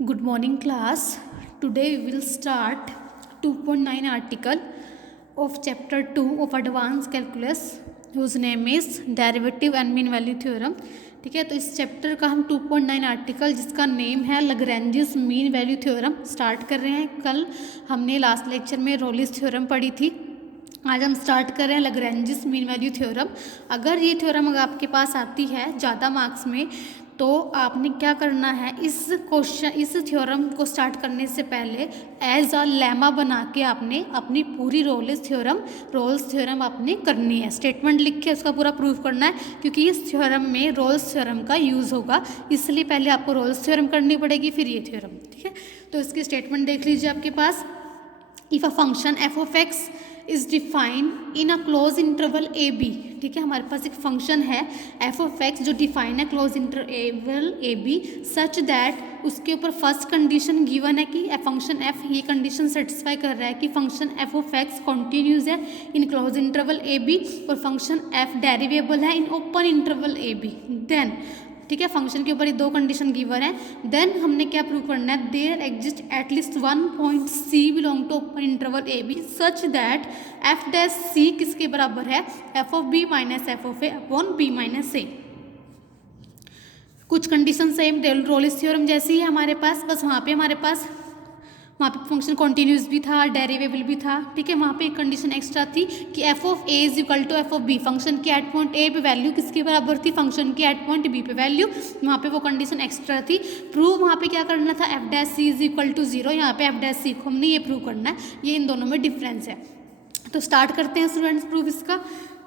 Good morning class. Today we will start 2.9 article of chapter 2 of advanced calculus whose name is derivative and mean value theorem. ठीक है, तो इस chapter का हम 2.9 article जिसका name है लैग्रेंजियस मीन वैल्यू थ्योरम स्टार्ट कर रहे हैं। कल हमने लास्ट लेक्चर में रोलिस थ्योरम पढ़ी थी, आज हम स्टार्ट कर रहे हैं लैग्रेंजियस मीन वैल्यू थ्योरम। अगर ये थ्योरम अगर आपके पास आती है ज़्यादा मार्क्स में तो आपने क्या करना है, इस थ्योरम को स्टार्ट करने से पहले एज अ लेमा बना के आपने अपनी पूरी रोल्स थ्योरम आपने करनी है। स्टेटमेंट लिख के उसका पूरा प्रूफ करना है, क्योंकि इस थ्योरम में रोल्स थ्योरम का यूज़ होगा, इसलिए पहले आपको रोल्स थ्योरम करनी पड़ेगी फिर ये थ्योरम। ठीक है, तो इसकी स्टेटमेंट देख लीजिए आपके पास। If a function f of x is define in a close interval A B. ठीक है, हमारे पास एक फंक्शन है एफ ऑफ एक्स जो डिफाइन है close interval A B such that उसके ऊपर फर्स्ट कंडीशन गिवन है कि फंक्शन एफ ये कंडीशन सेटिस्फाई कर रहा है कि function f of x continuous है in close interval A B और फंक्शन एफ डेरिवेबल है in open interval A B. Then ठीक है, फंक्शन के ऊपर ये दो कंडीशन गिवन है। देन हमने क्या प्रूव करना है, there exist at least one point C belong to open interval A B such that f dash C किसके बराबर है, f of B minus F of A upon B minus A. कुछ condition same रोलिस theorem जैसी है हमारे पास, बस वहाँ पे फंक्शन कॉन्टिन्यूस भी था, डेरिवेबल भी था। ठीक है, वहाँ पे एक कंडीशन एक्स्ट्रा थी कि F of A is equal to F of B, function की एट पॉइंट ए पे वैल्यू किसके बराबर थी, फंक्शन की एट पॉइंट बी पे वैल्यू। वहाँ पे वो कंडीशन एक्स्ट्रा थी। प्रूव वहाँ पे क्या करना था, F dash C is equal to zero, यहाँ पे एफ डैश सी को हमने ये प्रूव करना है, ये इन दोनों में डिफरेंस है। तो स्टार्ट करते हैं स्टूडेंट्स प्रूफ इसका।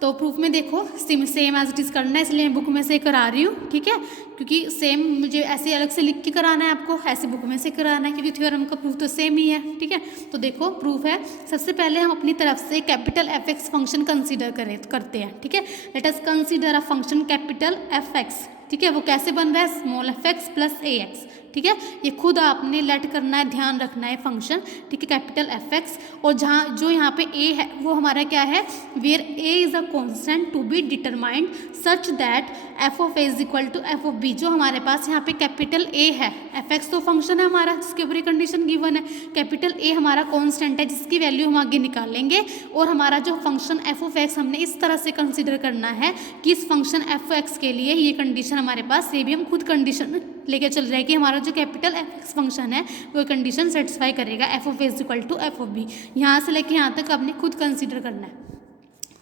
तो प्रूफ में देखो सेम एज इट इज़ करना है, इसलिए मैं बुक में से करा रही हूँ। ठीक है, क्योंकि सेम मुझे ऐसे अलग से लिख के कराना है, आपको ऐसे बुक में से कराना है, क्योंकि थ्योरम का प्रूफ तो सेम ही है। ठीक है, तो देखो प्रूफ है। सबसे पहले हम अपनी तरफ से capital F x function consider करते हैं। ठीक है, let us consider a function capital F x. ठीक है, वो कैसे बन रहा है, स्मॉल एफ एक्स प्लस ए एक्स। ठीक है, ये खुद आपने लेट करना है, ध्यान रखना है फंक्शन। ठीक है, कैपिटल एफ एक्स, और जो यहाँ पे ए है वो हमारा क्या है, where A is a constant to be determined such that F of A is equal to F of B. जो हमारे पास यहाँ पे कैपिटल ए है, एफ एक्स तो फंक्शन है हमारा जिसके ऊपर कंडीशन गिवन है, कैपिटल ए हमारा कॉन्स्टेंट है जिसकी वैल्यू हम आगे निकालेंगे। और हमारा जो फंक्शन एफ ऑफ एक्स हमने इस तरह से कंसिडर करना है कि इस फंक्शन एफ एक्स के लिए ये कंडीशन हमारे पास, ये भी हम खुद कंडीशन लेके चल रहे हैं कि हमारा जो कैपिटल एफ एक्स फंक्शन है वो कंडीशन सेटिस्फाई करेगा, F of A is equal to F of B. यहाँ से लेके यहाँ तक आपने खुद कंसीडर करना है।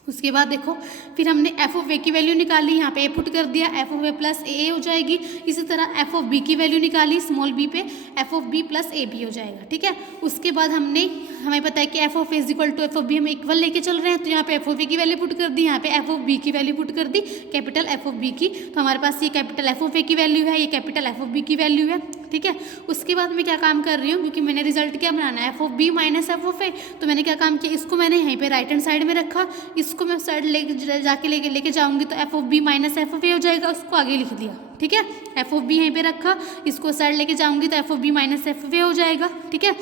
उसके बाद देखो फिर हमने एफ ऑफ ए की वैल्यू निकाली, यहाँ पे ए पुट कर दिया, F of A plus A हो जाएगी। इसी तरह एफ ऑफ बी की वैल्यू निकाली स्मॉल बी पे, F of B plus A B हो जाएगा। ठीक है, उसके बाद हमें पता है कि F of A is equal to F of B हम इक्वल लेके चल रहे हैं, तो यहाँ पे एफ ऑफ ए की वैल्यू पुट कर दी, यहाँ पे एफ ऑफ बी की वैल्यू पुट कर दी, कैपिटल एफ ऑफ बी की। तो हमारे पास ये कैपिटल एफ ऑफ ए की वैल्यू है, ये कैपिटल एफ ऑफ बी की वैल्यू है। ठीक है, उसके बाद मैं क्या काम कर रही हूँ, क्योंकि मैंने रिजल्ट क्या बनाना है, f of B minus F of A, तो मैंने क्या काम किया, इसको मैंने यहीं पे राइट हैंड साइड में रखा, इसको मैं साइड लेके जाऊंगी तो F of B minus F of A हो जाएगा, उसको आगे लिख दिया। ठीक है, एफ ऑफ बी यहीं पे रखा, इसको साइड लेके जाऊंगी तो F of B minus F of A हो जाएगा। ठीक है,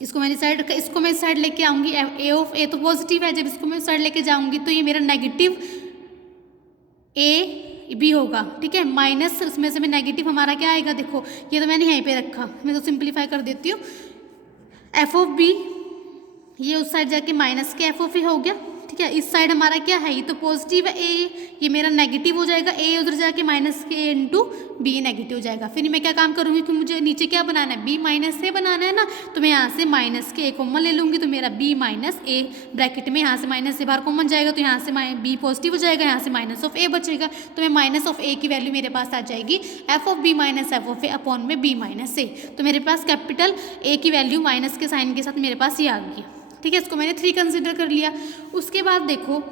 इसको मैंने साइड रखा, इसको मैं साइड लेके आऊंगी, ए ऑफ ए तो पॉजिटिव है, जब इसको मैं साइड लेके जाऊंगी तो ये मेरा नेगेटिव ए बी होगा। ठीक है, माइनस उसमें से में नेगेटिव हमारा क्या आएगा, देखो ये तो मैंने यहीं पे रखा, मैं तो सिंप्लीफाई कर देती हूँ, एफ ऑफ बी ये उस साइड जाके माइनस के एफ ऑफ ए हो गया। ठीक है, इस साइड हमारा क्या है, ये तो पॉजिटिव है ए, ये मेरा नेगेटिव हो जाएगा, ए उधर जाके माइनस के इंटू बी नेगेटिव हो जाएगा। फिर मैं क्या काम करूँगी कि मुझे नीचे क्या बनाना है, बी माइनस ए बनाना है ना, तो मैं यहाँ से माइनस के ए कॉमन ले लूँगी, तो मेरा बी माइनस ए ब्रैकेट में यहाँ से माइनस से बाहर कॉमन जाएगा, तो यहाँ से बी पॉजिटिव हो जाएगा, यहाँ से माइनस ऑफ ए बचेगा, तो मैं माइनस ऑफ ए की वैल्यू मेरे पास आ जाएगी F of B minus F of A upon में बी माइनस ए। तो मेरे पास कैपिटल ए की वैल्यू माइनस के साइन के साथ मेरे पास ये आ गई। ठीक है, इसको मैंने 3 कंसिडर कर लिया। उसके बाद देखो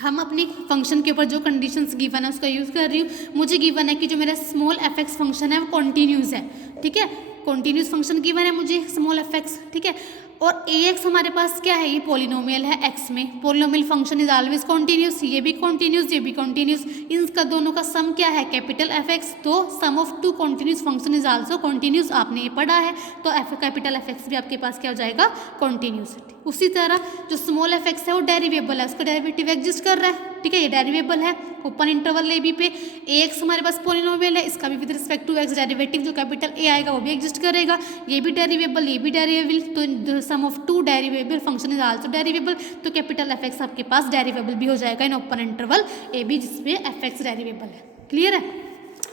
हम अपनी फंक्शन के ऊपर जो कंडीशंस गिवन है उसका यूज़ कर रही हूँ। मुझे गिवन है कि जो मेरा स्मॉल एफ एक्स फंक्शन है वो कॉन्टीन्यूस है। ठीक है, कॉन्टीन्यूस फंक्शन गिवन है मुझे स्मॉल एफ एक्स। ठीक है, और ए एक्स हमारे पास क्या है, ये पॉलिनोमियल है एक्स में, polynomial function is always continuous, ये भी कॉन्टीन्यूस ये भी कॉन्टीन्यूस, इनका दोनों का सम क्या है, कैपिटल एफ एक्स। तो sum of two continuous function is also continuous, आपने ये पढ़ा है, तो कैपिटल एफ एक्स भी आपके पास क्या हो जाएगा, कॉन्टीन्यूस। उसी तरह जो स्मॉल एफ एक्स है वो डेरिवेबल है, उसका डेरिवेटिव एग्जिस्ट कर रहा है। ठीक है, ये डेरिवेबल है ओपन इंटरवल ए बी पे। ए एक्स हमारे पास पोलिनोमियल है, इसका भी with respect to X derivative जो कैपिटल ए आएगा वो भी एग्जिस्ट करेगा, ये भी डेरिवेबल ये भी डेरिवेबल, तो sum of two derivable function is also derivable, तो कैपिटल एफ एक्स आपके पास डेरिवेबल भी हो जाएगा in open interval A B जिसमें एफ एक्स डेरिवेबल है। क्लियर है?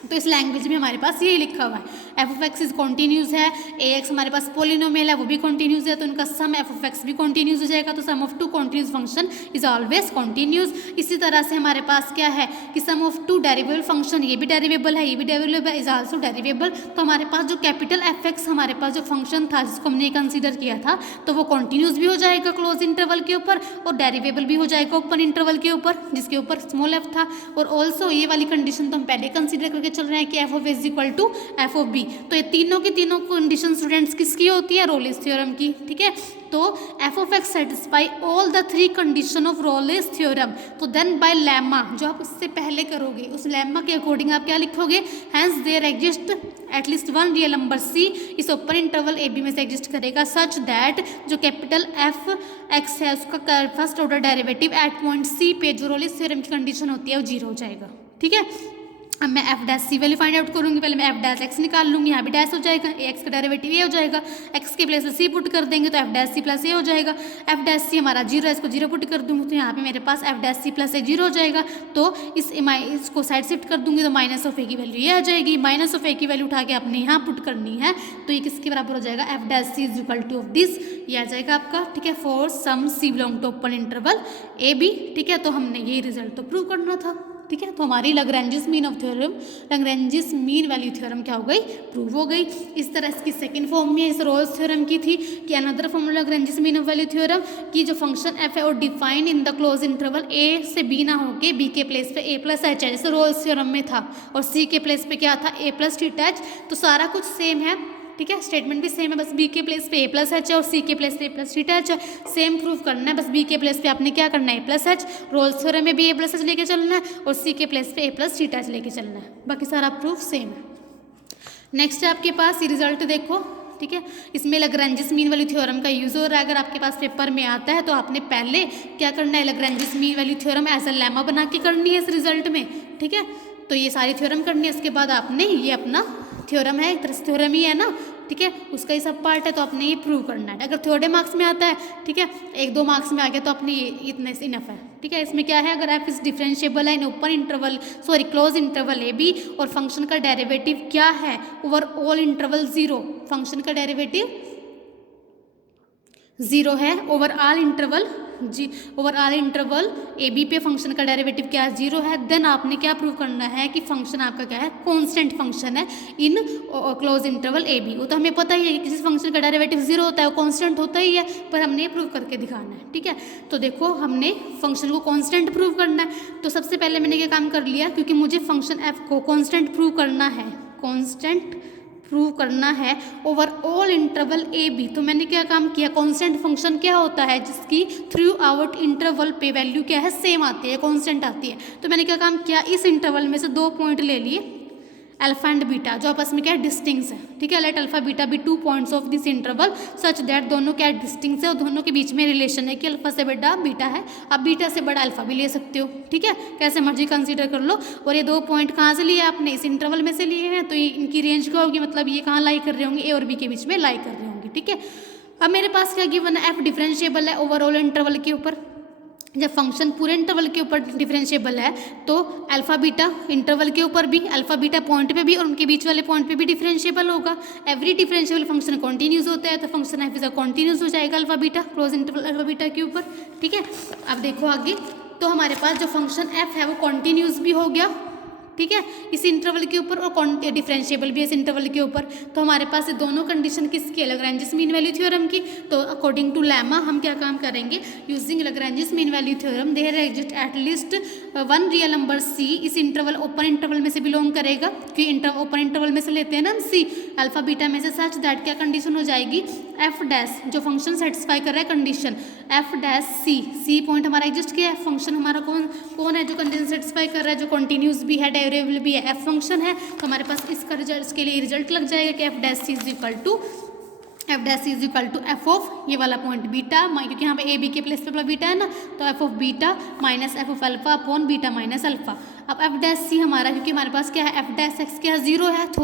तो इस लैंग्वेज में हमारे पास यही लिखा हुआ है, f of x is continuous है, ए एक्स हमारे पास पोलिनोमियल है वो भी कॉन्टिन्यूस है, तो उनका सम एफ ऑफ एक्स भी कॉन्टिन्यूस हो जाएगा, तो sum of two continuous function is always continuous. इसी तरह से हमारे पास क्या है कि sum of two derivable function, ये भी डेरिवेबल है ये भी डेरिवेबल है, इज ऑल्सो डेरिवेबल, तो हमारे पास जो कैपिटल एफ एक्स हमारे पास जो फंक्शन था जिसको हमने कंसिडर किया था तो वो कॉन्टिन्यूस भी हो जाएगा क्लोज इंटरवल के ऊपर और डेरिवेबल भी हो जाएगा ओपन इंटरवल के ऊपर जिसके ऊपर स्मॉल एफ था। और ऑल्सो ये वाली कंडीशन तो हम पहले कंसिडर करके चल रहे हैं कि F of is equal to F of B, तो ये तीनों की तीनों कंडीशन स्टूडेंट्स किसकी होती है? रोलिस थ्योरम की। ठीक है, तो F of x satisfy all the three condition of Rolle's theorem, तो देन बाय लेमा जो आप उससे पहले करोगे उस लेमा के अकॉर्डिंग आप क्या लिखोगे? Hence there exist at least one real number C इस ओपन इंटरवल ए बी में से एग्जिस्ट करेगा सच दैट जो कैपिटल एफ एक्स है उसका first order derivative at point C पे जो रोलिस थ्योरम की कंडीशन होती है वो जीरो हो जाएगा। ठीक है, अब मैं एफ डैश सी वैल्यू फाइंड आउट करूंगी, पहले मैं एफ डैश एक्स निकाल लूंगी, यहाँ भी डैश हो जाएगा, ए एक्स का डेरिवेटिव ए हो जाएगा, एक्स के प्लेस में सी पुट कर देंगे तो F dash C plus A हो जाएगा, एफ डैश सी हमारा जीरो है इसको जीरो पुट कर दूंगी तो यहाँ पे मेरे पास एफ डैश सी प्लस ए जीरो हो जाएगा, तो इसको साइड शिफ्ट कर दूंगी तो माइनस ऑफ ए की वैल्यू ये आ जाएगी, माइनस ऑफ ए की वैल्यू उठा के आपने यहाँ पुट करनी है तो ये किसके बराबर हो जाएगा? F dash C is equal to of this, ये आ जाएगा आपका। ठीक है, for some C belong to open interval A B. ठीक है, तो हमने ये रिजल्ट तो प्रूव करना था। ठीक है, तो हमारी Lagrange's mean of theorem, Lagrange's mean value theorem क्या हो गई? प्रूव हो गई। इस तरह इसकी सेकंड फॉर्म में इस रोल्स थ्योरम की थी कि another form Lagrange's mean of value theorem की जो फंक्शन एफ है और defined in the close interval A से बी ना होके बी के प्लेस पे ए प्लस एच है जैसे रोल्स थ्योरम में था, और सी के प्लेस पे क्या था? ए प्लस थीटा एच, तो सारा कुछ सेम है। ठीक है, स्टेटमेंट भी सेम है, बस बी के प्लेस पे ए प्लस एच है और सी के प्लेस पे ए प्लस थीटा एच है, सेम प्रूफ करना है, बस बी के प्लेस पे आपने क्या करना है? ए प्लस एच, रोल्स थ्योरम में भी ए प्लस एच लेके चलना है और सी के प्लेस पे ए प्लस थीटा एच लेके चलना है, बाकी सारा प्रूफ सेम है। नेक्स्ट है आपके पास ये रिजल्ट देखो। ठीक है, इसमें लैग्रेंजिस मीन वैल्यू थ्योरम का यूज हो रहा है। अगर आपके पास पेपर में आता है तो आपने पहले क्या करना है? Lagrange's mean value theorem as a lemma बना के करनी है इस रिजल्ट में। ठीक है, तो ये सारी थ्योरम करनी है, उसके बाद आपने ये अपना थ्योरम है, एक तरह से थ्योरम ही है ना, ठीक है, उसका ही सब पार्ट है, तो आपने ये प्रूव करना है। अगर थोड़े मार्क्स में आता है, ठीक है, एक दो मार्क्स में आ गया तो अपने ये इतने से इनफ है। ठीक है, इसमें क्या है? अगर एफ इज डिफरेंशिएबल है in open interval close interval A B और फंक्शन का डेरिवेटिव क्या है? Over all interval zero, function का डेरिवेटिव जीरो है over all interval A B पे फंक्शन का डेरिवेटिव क्या है? जीरो है। देन आपने क्या प्रूव करना है कि फंक्शन आपका क्या है? कांस्टेंट फंक्शन है in close interval A B. वो तो हमें पता ही है कि किसी फंक्शन का डेरिवेटिव जीरो होता है, वो कांस्टेंट होता ही है, पर हमने ये प्रूव करके दिखाना है। ठीक है, तो देखो हमने फंक्शन को कांस्टेंट प्रूव करना है, तो सबसे पहले मैंने ये काम कर लिया क्योंकि मुझे फंक्शन एफ को कांस्टेंट प्रूव करना है, कांस्टेंट प्रूव करना है over all interval A B. तो मैंने क्या काम किया? कांस्टेंट फंक्शन क्या होता है? जिसकी थ्रू आउट इंटरवल पे वैल्यू क्या है? सेम आती है, कांस्टेंट आती है। तो मैंने क्या काम किया? इस इंटरवल में से दो पॉइंट ले लिए अल्फा एंड बीटा जो आपस में क्या है? डिस्टिंक्ट है। ठीक है, let alpha beta be 2 points of this interval such that दोनों क्या डिस्टिंक्ट है और दोनों के बीच में रिलेशन है कि अल्फा से बड़ा बीटा है। अब बीटा से बड़ा अल्फा भी ले सकते हो। ठीक है, कैसे मर्जी कंसीडर कर लो। और ये दो पॉइंट कहाँ से लिए आपने? इस इंटरवल में से लिए हैं, तो ये इनकी रेंज क्या होगी? मतलब ये कहाँ लाई कर रहे होंगे? ए और बी के बीच में लाई कर रहे होंगे। ठीक है, अब मेरे पास क्या गिवन है? एफ डिफरेंशिएबल है ओवरऑल इंटरवल के ऊपर। जब फंक्शन पूरे इंटरवल के ऊपर डिफरेंशिएबल है तो अल्फा बीटा इंटरवल के ऊपर भी, अल्फा बीटा पॉइंट पे भी और उनके बीच वाले पॉइंट पे भी डिफरेंशिएबल होगा। एवरी डिफरेंशिएबल फंक्शन कॉन्टिन्यूस होता है, तो फंक्शन एफ इज कॉन्टिन्यूस हो जाएगा alpha beta close interval alpha beta के ऊपर। ठीक है, अब देखो आगे, तो हमारे पास जो फंक्शन एफ है वो कॉन्टिन्यूस भी हो गया। ठीक है, इस इंटरवल के ऊपर और डिफरेंशिएबल भी है इस इंटरवल के ऊपर। तो हमारे पास ये दोनों कंडीशन किसकी है? लैग्रेंजिस मीन वैल्यू थ्योरम की। तो अकॉर्डिंग टू लेमा हम क्या काम करेंगे? Using Lagrange's mean value theorem there exist at least one real number C इस इंटरवल ओपन इंटरवल में से बिलोंग करेगा, क्योंकि ओपन इंटरवल में से लेते हैं ना हम सी अल्फा बीटा में से, सच दैट क्या कंडीशन हो जाएगी? एफ डैश जो फंक्शन सेटिस्फाई कर रहा है condition F dash C point हमारा एग्जिस्ट किया है, फंक्शन हमारा कौन है जो कंडीशन सेटिस्फाई कर रहा है, जो कॉन्टिन्यूस भी है, डेरिवेबल भी है, एफ फंक्शन है। तो हमारे पास इसका रिजल्ट, इसके लिए रिजल्ट लग जाएगा कि F dash C is equal to F dash is equal to F of ये वाला पॉइंट बीटा, क्योंकि यहाँ पे ए बी के प्लेस पे बीटा है ना, तो F of beta minus F of alpha upon beta minus alpha. अब एफ डैश सी हमारा, क्योंकि हमारे पास क्या है, एफ डैश एक्स क्या है, 0 है, तो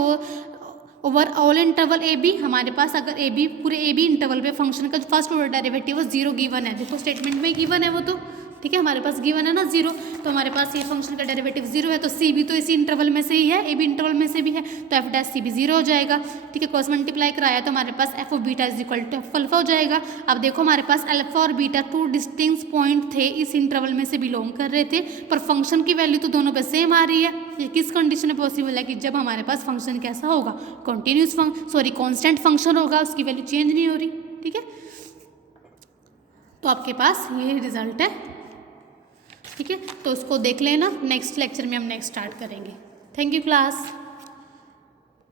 over all interval A B हमारे पास अगर ए बी पूरे ए बी इंटरवल पे फंक्शन का जो फर्स्ट ऑर्डर डेरिवेटिव वो 0 गिवन है। देखो स्टेटमेंट में गिवन है वो, तो ठीक है हमारे पास गिवन है ना 0, तो हमारे पास ये फंक्शन का डेरिवेटिव 0 है, तो सी भी तो इसी इंटरवल में से ही है, ए बी इंटरवल में से भी है, तो एफ डैश सी भी 0 हो जाएगा। ठीक है, क्रॉस मल्टीप्लाई कराया तो हमारे पास f of beta is equal to f alpha हो जाएगा। अब देखो हमारे पास अल्फा और बीटा 2 डिस्टिंक्ट पॉइंट थे, इस इंटरवल में से बिलोंग कर रहे थे, पर फंक्शन की वैल्यू तो दोनों पे सेम आ रही है। ये किस कंडीशन में पॉसिबल है कि जब हमारे पास फंक्शन कैसा होगा, कंटिन्यूस कांस्टेंट फंक्शन होगा, उसकी वैल्यू चेंज नहीं हो रही। ठीक है, तो आपके पास ये रिजल्ट है। ठीक है, तो उसको देख लेना, नेक्स्ट लेक्चर में हम नेक्स्ट स्टार्ट करेंगे। Thank you class.